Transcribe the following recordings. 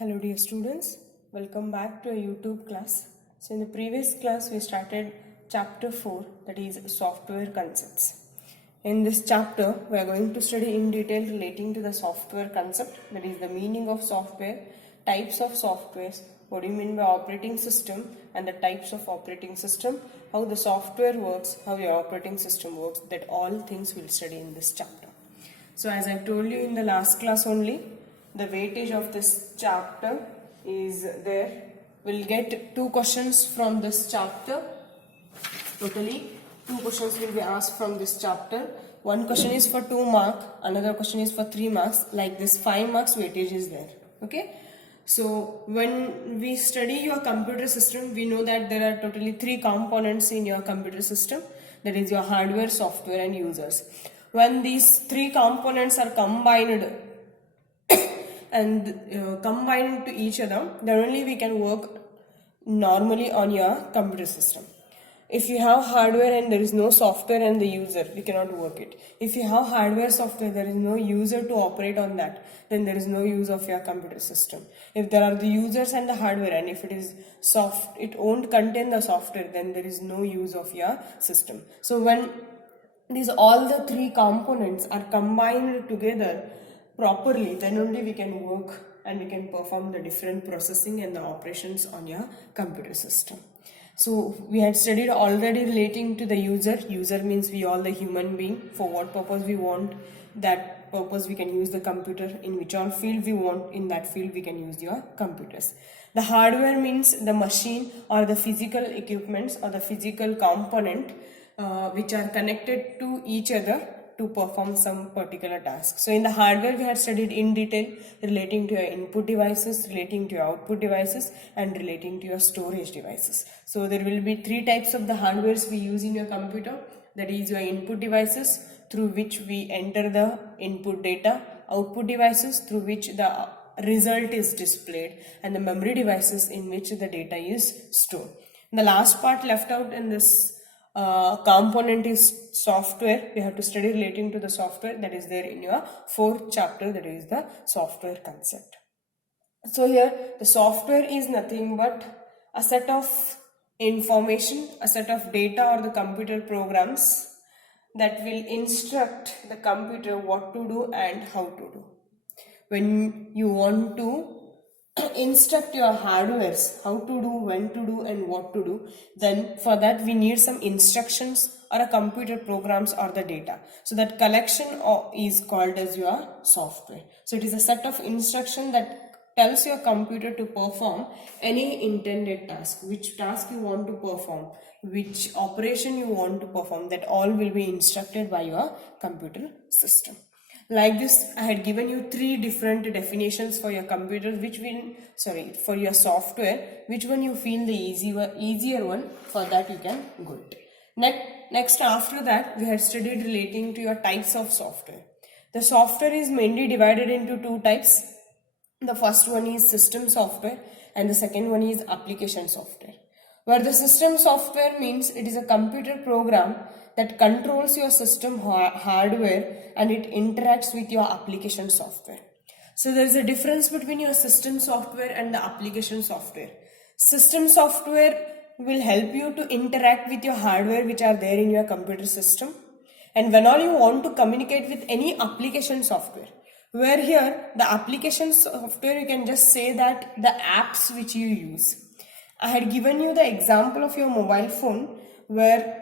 Hello dear students, welcome back to a YouTube class. So in the previous class we started chapter 4, that is software concepts. In this chapter we are going to study in detail relating to the software concept, that is the meaning of software, types of softwares, what do you mean by operating system and the types of operating system, how the software works, how your operating system works, that all things we'll study in this chapter. So as I told you in the last class only, the weightage of this chapter is there. We'll get 2 questions from this chapter. Totally 2 questions will be asked from this chapter. One question is for 2 marks, another question is for 3 marks. Like this 5 marks weightage is there. Okay. So when we study your computer system, we know that there are totally 3 components in your computer system. That is your hardware, software and users. When these 3 components are combined and combined to each other, then only we can work normally on your computer system. If you have hardware and there is no software and the user, we cannot work it. If you have hardware, software, there is no user to operate on that, then there is no use of your computer system. If there are the users and the hardware, and if it is soft, it won't contain the software, then there is no use of your system. So when all the 3 components are combined together properly, then only we can work and we can perform the different processing and the operations on your computer system. So we had studied already relating to the user. User means we all the human being. For what purpose we want, that purpose we can use the computer. In which all field we want, in that field we can use your computers. The hardware means the machine or the physical equipments or the physical component which are connected to each other to perform some particular task. So in the hardware we had studied in detail relating to your input devices, relating to your output devices and relating to your storage devices. So there will be 3 types of the hardwares we use in your computer. That is your input devices through which we enter the input data, output devices through which the result is displayed, and the memory devices in which the data is stored. The last part left out in this component is software. We have to study relating to the software, that is there in your 4th chapter, that is the software concept. So here the software is nothing but a set of information, a set of data or the computer programs that will instruct the computer what to do and how to do. When you want to instruct your hardwares how to do, when to do and what to do, then for that we need some instructions or a computer programs or the data. So that collection is called as your software. So it is a set of instruction that tells your computer to perform any intended task, which task you want to perform, which operation you want to perform, that all will be instructed by your computer system. Like this, I had given you 3 different definitions for your computer, for your software. Which one you feel the easier one, for that you can go it. Next, after that, we had studied relating to your types of software. The software is mainly divided into 2 types. The first one is system software and the second one is application software. Where the system software means it is a computer program that controls your system hardware and it interacts with your application software. So there is a difference between your system software and the application software. System software will help you to interact with your hardware which are there in your computer system, and when all you want to communicate with any application software, where here the application software you can just say that the apps which you use. I had given you the example of your mobile phone where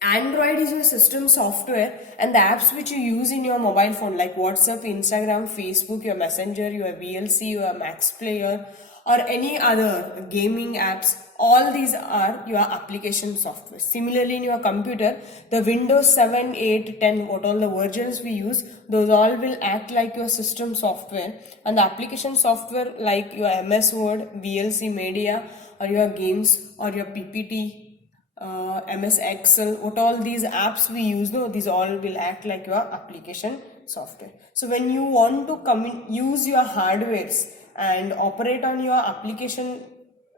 Android is your system software and the apps which you use in your mobile phone like WhatsApp, Instagram, Facebook, your Messenger, your VLC, your Max Player or any other gaming apps, all these are your application software. Similarly in your computer, the Windows 7, 8, 10, what all the versions we use, those all will act like your system software, and the application software like your MS Word, VLC Media or your games or your PPT, MS Excel, what all these apps we use, these all will act like your application software. So when you want to use your hardwares and operate on your application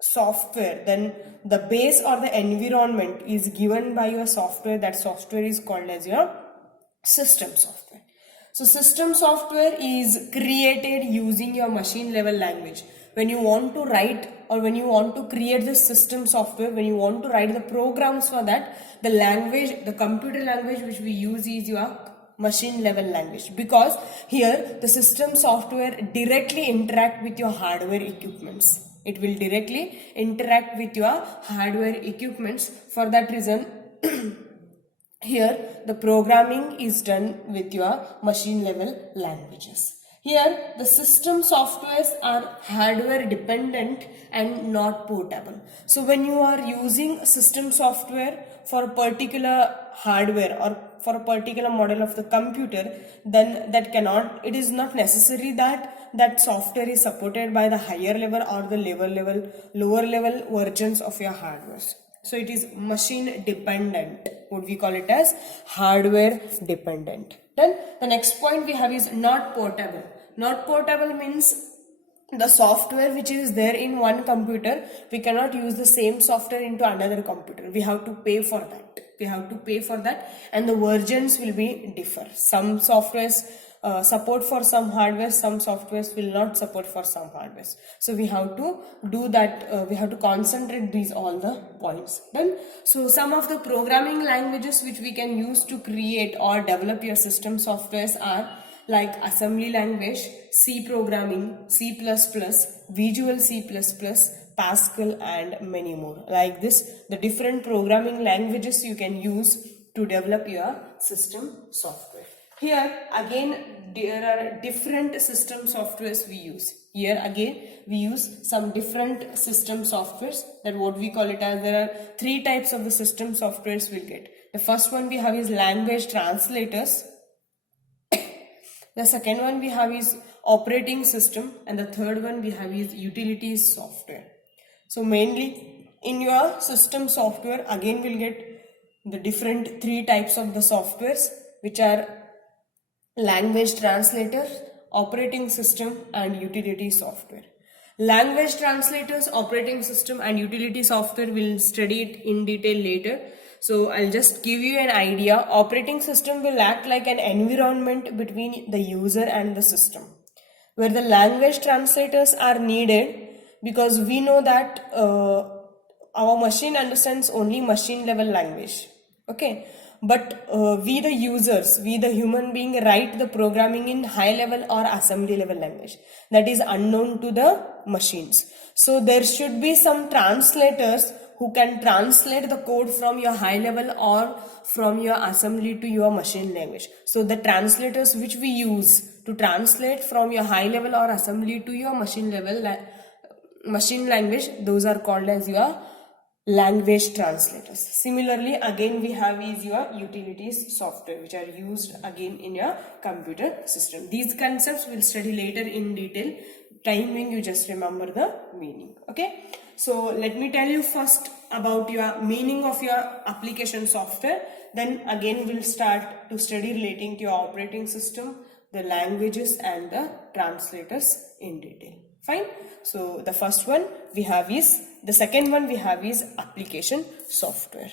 software, then the base or the environment is given by your software. That software is called as your system software. So system software is created using your machine level language. When you want to write or when you want to create this system software, when you want to write the programs for that, the language, the computer language which we use is your machine level language, because here the system software directly interact with your hardware equipments. It will directly interact with your hardware equipments. For that reason, here the programming is done with your machine level languages. Here the system softwares are hardware dependent and not portable. So when you are using system software for a particular hardware or for a particular model of the computer, then it is not necessary that that software is supported by the higher level or the lower level versions of your hardware. So it is machine dependent. What we call it as hardware dependent. Then the next point we have is not portable. Not portable means the software which is there in one computer, we cannot use the same software into another computer. We have to pay for that. And the versions will be differ. Some softwares support for some hardware, some softwares will not support for some hardwares. So we have to do that, we have to concentrate these all the points. Then, so some of the programming languages which we can use to create or develop your system softwares are like assembly language, C programming, C++, Visual C++, Pascal, and many more. Like this, the different programming languages you can use to develop your system software. Here again there are different system softwares we use. Here again we use some different system softwares, that what we call it as, there are three types of the system softwares we'll get. The first one we have is language translators. The second one we have is operating system, and the third one we have is utilities software. So mainly in your system software again we'll get the different three types of the softwares, which are language translator, operating system, and utility software. Language translators, operating system, and utility software we'll study it in detail later. So I'll just give you an idea. Operating system will act like an environment between the user and the system, where the language translators are needed, because we know that our machine understands only machine level language. Okay, but we the users, we the human being, write the programming in high level or assembly level language that is unknown to the machines. So there should be some translators who can translate the code from your high level or from your assembly to your machine language. So the translators which we use to translate from your high level or assembly to your machine level machine language, those are called as your language translators. Similarly, again we have is your utilities software, which are used again in your computer system. These concepts we'll study later in detail. Timing, you just remember the meaning. Okay, so let me tell you first about your meaning of your application software. Then again we'll start to study relating to your operating system, the languages, and the translators in detail. Fine. So the first one we have is, the second one we have is application software.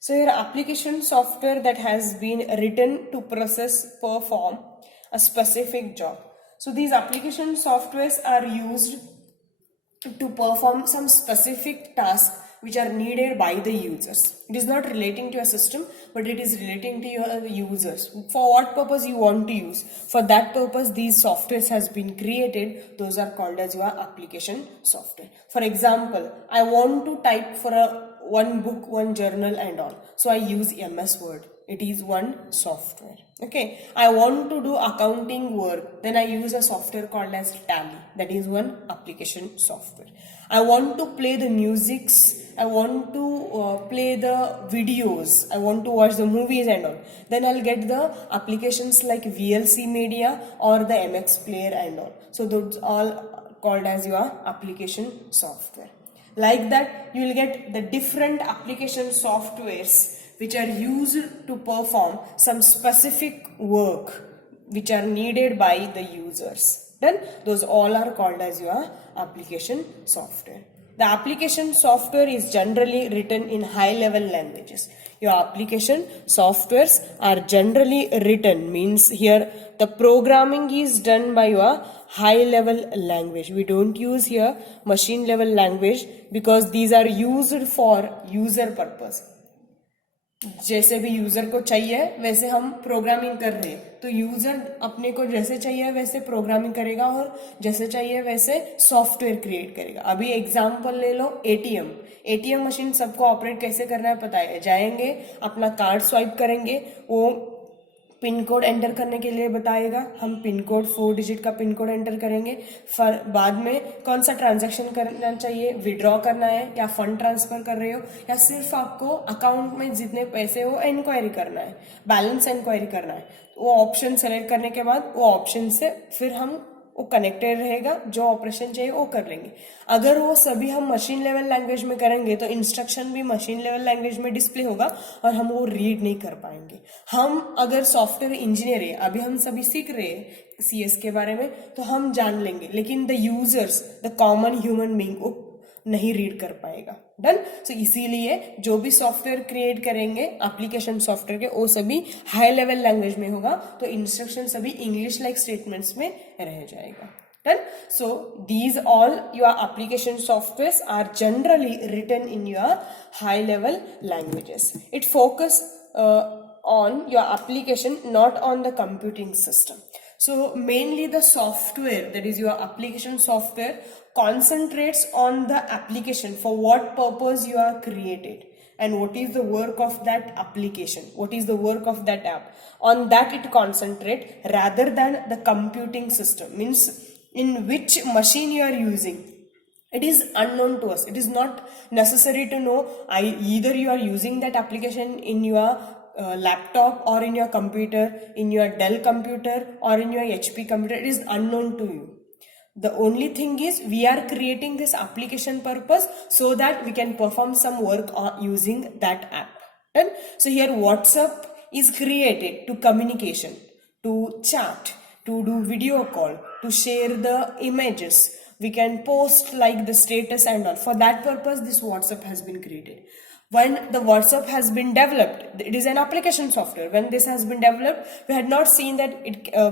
So your application software that has been written to perform a specific job. So these application softwares are used to perform some specific tasks which are needed by the users. It is not relating to a system, but it is relating to your users. For what purpose you want to use, for that purpose these softwares has been created. Those are called as your application software. For example, I want to type for one book, one journal and all, so I use MS Word. It is one software. Okay, I want to do accounting work, then I use a software called as Tally. That is one application software. I want to play the musics, I want to play the videos, I want to watch the movies and all, then I'll get the applications like VLC Media or the MX Player and all. So those all called as your application software. Like that, you will get the different application softwares which are used to perform some specific work which are needed by the users. Then those all are called as your application software. The application software is generally written in high level languages. Your application softwares are generally written, means here the programming is done by your high level language. We don't use here machine level language because these are used for user purpose. जैसे भी user को चाहिए वैसे हम programming कर रहे हैं, तो यूजर अपने को जैसे चाहिए वैसे प्रोग्रामिंग करेगा और जैसे चाहिए वैसे सॉफ्टवेयर क्रिएट करेगा. अभी एग्जांपल ले लो, एटीएम मशीन सबको ऑपरेट कैसे करना है पता है. जाएंगे, अपना कार्ड स्वाइप करेंगे, वो पिन कोड एंटर करने के लिए बताएगा. हम पिन कोड 4 डिजिट का पिन कोड एंटर करेंगे. फिर बाद में कौन सा ट्रांजैक्शन करना चाहिए, विड्रॉ करना है या फंड ट्रांसफर कर रहे हो या सिर्फ आपको अकाउंट में जितने पैसे हो इंक्वायरी करना है, बैलेंस इंक्वायरी करना है. वो ऑप्शन सेलेक्ट करने के बाद वो ऑप्शन से फिर हम वो कनेक्टेड रहेगा, जो ऑपरेशन चाहिए वो कर लेंगे. अगर वो सभी हम मशीन लेवल लैंग्वेज में करेंगे तो इंस्ट्रक्शन भी मशीन लेवल लैंग्वेज में डिस्प्ले होगा और हम वो रीड नहीं कर पाएंगे. हम अगर सॉफ्टवेयर इंजीनियर है, अभी हम सभी सीख रहे हैं CS के बारे में, तो हम जान लेंगे, लेकिन the users, the common human being वो नहीं रीड कर पाएगा. डन. सो इसीलिए जो भी सॉफ्टवेयर क्रिएट करेंगे एप्लीकेशन सॉफ्टवेयर के, वो सभी हाई लेवल लैंग्वेज में होगा, तो इंस्ट्रक्शन सभी इंग्लिश लाइक स्टेटमेंट्स में रह जाएगा. Done. So these all your application softwares are generally written in your high level languages. It focus on your application, not on the computing system. So mainly the software, that is your application software, concentrates on the application, for what purpose you are created and what is the work of that application, what is the work of that app. On that it concentrate rather than the computing system, means in which machine you are using. It is unknown to us. It is not necessary to know either you are using that application in your laptop or in your computer, in your Dell computer or in your HP computer. It is unknown to you. The only thing is we are creating this application purpose so that we can perform some work using that app. And so here WhatsApp is created to communication, to chat, to do video call, to share the images. We can post like the status and all. For that purpose, this WhatsApp has been created. When the WhatsApp has been developed, it is an application software. When this has been developed, we had not seen that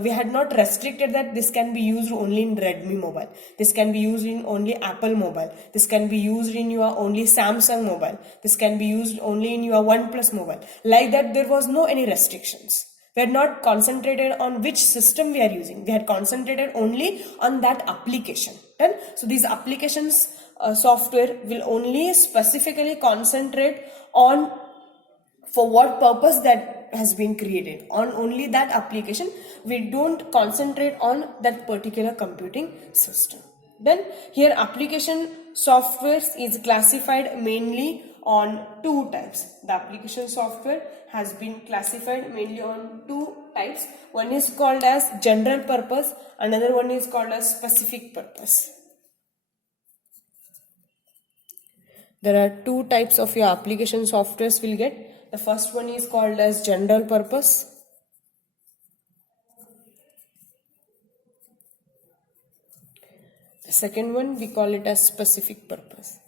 we had not restricted that this can be used only in Redmi mobile. This can be used in only Apple mobile. This can be used in your only Samsung mobile. This can be used only in your OnePlus mobile. Like that, there was no any restrictions. We had not concentrated on which system we are using. We had concentrated only on that application. And so these applications software will only specifically concentrate on for what purpose that has been created, on only that application. We don't concentrate on that particular computing system. Then here application software is classified mainly on two types. The application software has been classified mainly on two types. One is called as general purpose, another one is called as specific purpose. There are two types of your application softwares we'll get. The first one is called as general purpose. The second one we call it as specific purpose.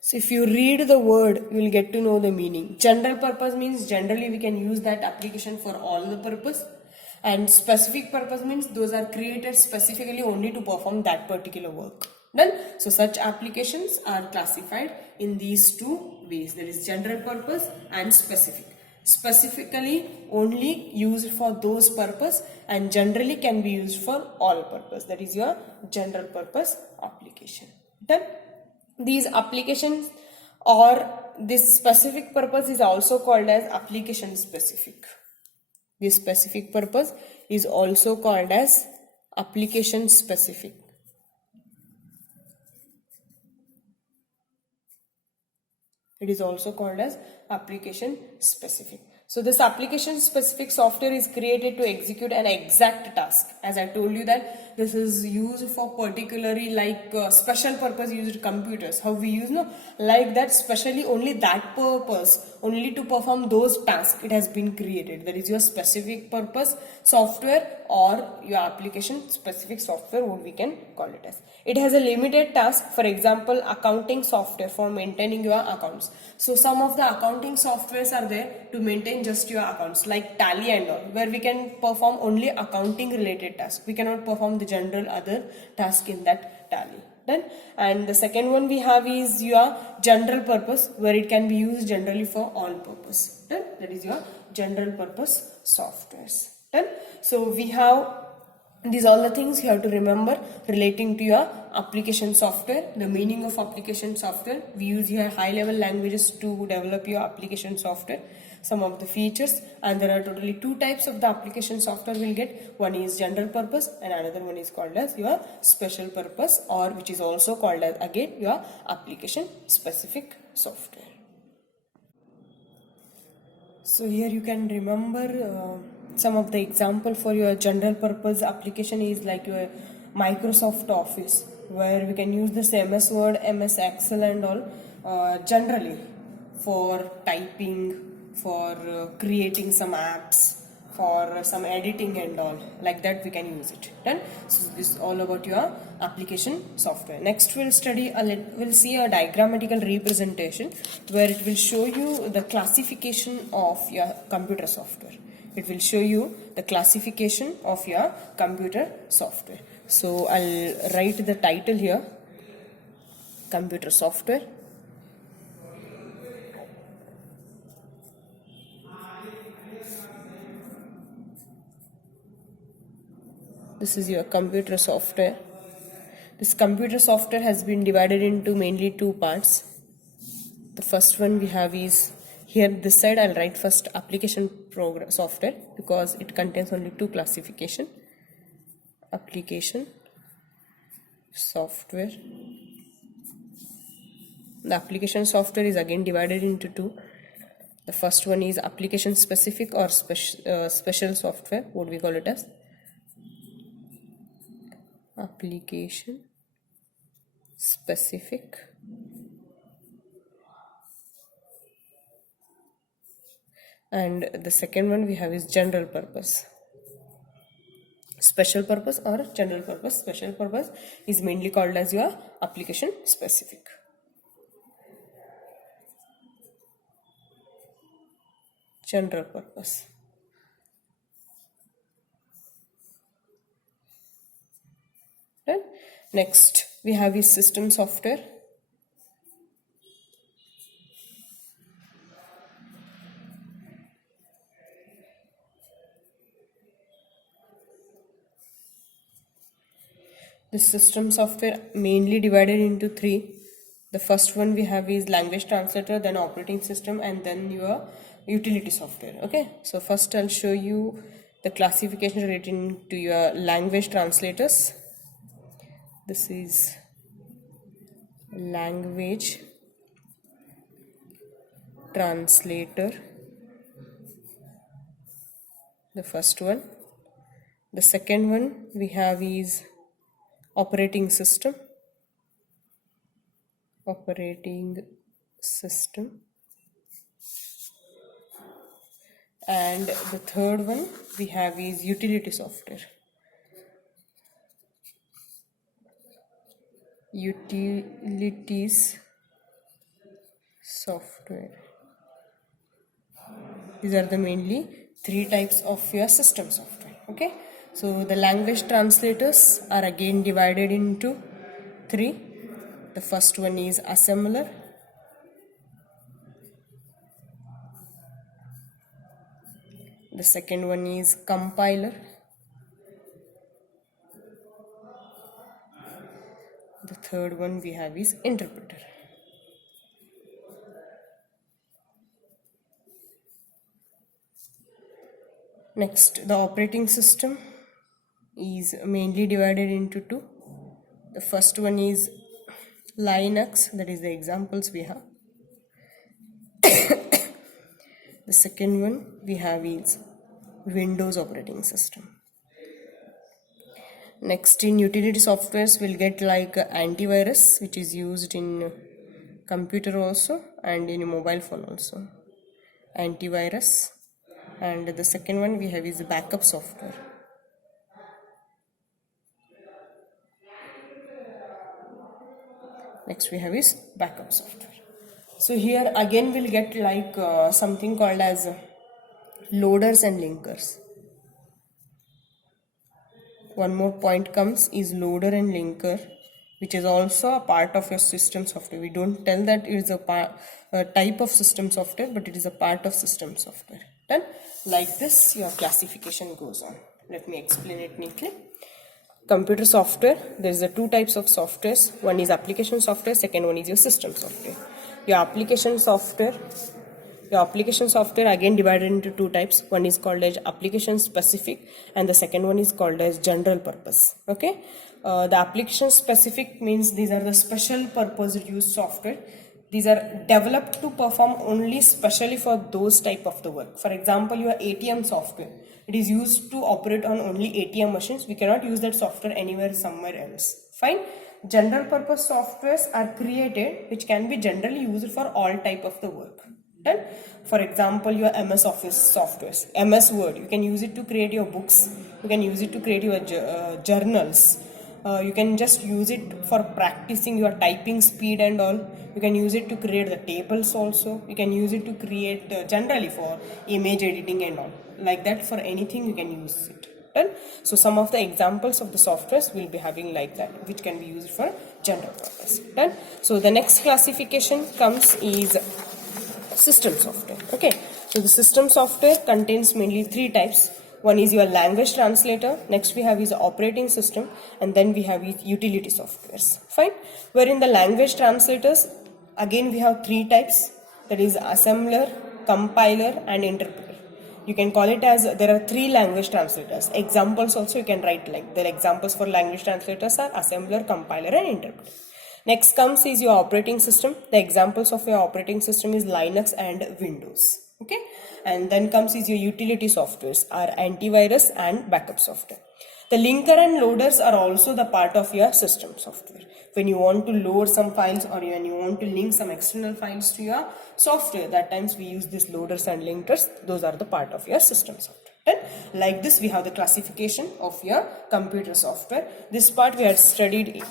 So if you read the word, you will get to know the meaning. General purpose means generally we can use that application for all the purpose. And specific purpose means those are created specifically only to perform that particular work. Done? So such applications are classified in these two ways. There is general purpose and specific. Specifically only used for those purpose and generally can be used for all purpose. That is your general purpose application. Done? These applications or this specific purpose is also called as application specific. This specific purpose is also called as application specific. It is also called as application specific. So this application specific software is created to execute an exact task. As I told you that this is used for particularly like special purpose used computers. How we use, no, like that specially only that purpose, only to perform those tasks it has been created. That is your specific purpose software or your application specific software, what we can call it as. It has a limited task, for example accounting software for maintaining your accounts. So some of the accounting softwares are there to maintain just your accounts like Tally and all, where we can perform only accounting related tasks. We cannot perform the general other task in that Tally. Done. And the second one we have is your general purpose, where it can be used generally for all purpose. Done. That is your general purpose softwares. Done. So we have these all the things you have to remember relating to your application software. The meaning of application software: we use here high level languages to develop your application software. Some of the features, and there are totally two types of the application software we'll get. One is general purpose and another one is called as your special purpose, or which is also called as again your application specific software. So here you can remember some of the example for your general purpose application is like your Microsoft Office, where we can use this MS Word, MS Excel and all generally for typing, for creating some apps, for some editing and all like that we can use it. Done. So this is all about your application software. Next we'll study we'll see a diagrammatical representation where it will show you the classification of your computer software. It will show you the classification of your computer software. So I'll write the title here, computer software. This is your computer software. This computer software has been divided into mainly two parts. The first one we have is here this side. I'll write first application program software because it contains only two classification: application software. The application software is again divided into two. The first one is application specific or special software, what we call it as application specific, and the second one we have is general purpose. Special purpose or general purpose. Special purpose is mainly called as your application specific. General purpose. Right? Next we have is system software. This system software mainly divided into three. The first one we have is language translator, then operating system, and then your utility software. Okay, so first I'll show you the classification relating to your language translators. This is language translator, the first one. The second one we have is operating system. And the third one we have is utility software. Utilities software. These are the mainly three types of your system software. Okay, so the language translators are again divided into three. The first one is assembler. The second one is compiler. The third one we have is interpreter. Next, the operating system is mainly divided into two. The first one is Linux, that is the examples we have. The second one we have is Windows operating system. Next, in utility softwares, we'll get like antivirus, which is used in computer also and in mobile phone also. Antivirus. And the second one we have is backup software. Next we have is backup software. So here again we'll get like something called as loaders and linkers. One more point comes is loader and linker, which is also a part of your system software. We don't tell that it is a type of system software, but it is a part of system software. Then like this your classification goes on. Let me explain it neatly. Computer software, there is a two types of softwares. One is application software, second one is your system software. Your application software again divided into two types. One is called as application specific and the second one is called as general purpose. Okay, the application specific means these are the special purpose used software. These are developed to perform only specially for those type of the work. For example, your ATM software, it is used to operate on only ATM machines. We cannot use that software anywhere somewhere else. Fine. General purpose softwares are created which can be generally used for all type of the work. Done. For example, your MS Office softwares, MS Word, you can use it to create your books, you can use it to create your journals, you can just use it for practicing your typing speed and all. You can use it to create the tables also. You can use it to create generally for image editing and all. Like that, for anything you can use it. Done. So some of the examples of the softwares will be having like that, which can be used for general purpose. Done. So the next classification comes is system software. Okay, so the system software contains mainly three types. One is your language translator, next we have is operating system, and then we have is utility softwares. Fine. Where in the language translators, again we have three types, that is assembler, compiler and interpreter. You can call it as, there are three language translators. Examples also you can write like, the examples for language translators are assembler, compiler and interpreter. Next comes is your operating system. The examples of your operating system is Linux and Windows. Okay, and then comes is your utility softwares are antivirus and backup software. The linker and loaders are also the part of your system software. When you want to load some files or when you want to link some external files to your software, that times we use these loaders and linkers. Those are the part of your system software. Then, like this, we have the classification of your computer software. This part we had studied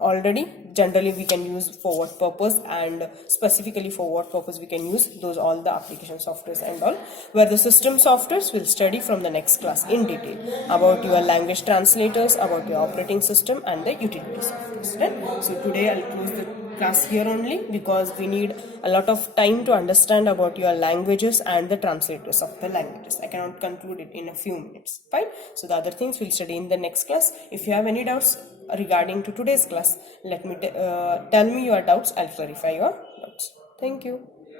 already. Generally we can use for what purpose and specifically for what purpose we can use those all the application softwares and all, where the system softwares will study from the next class in detail about your language translators, about your operating system and the utility softwares. Right? So today I'll close the class here only because we need a lot of time to understand about your languages and the translators of the languages. I cannot conclude it in a few minutes. Fine. So the other things we'll study in the next class. If you have any doubts regarding to today's class, let me tell me your doubts. I'll clarify your doubts. Thank you.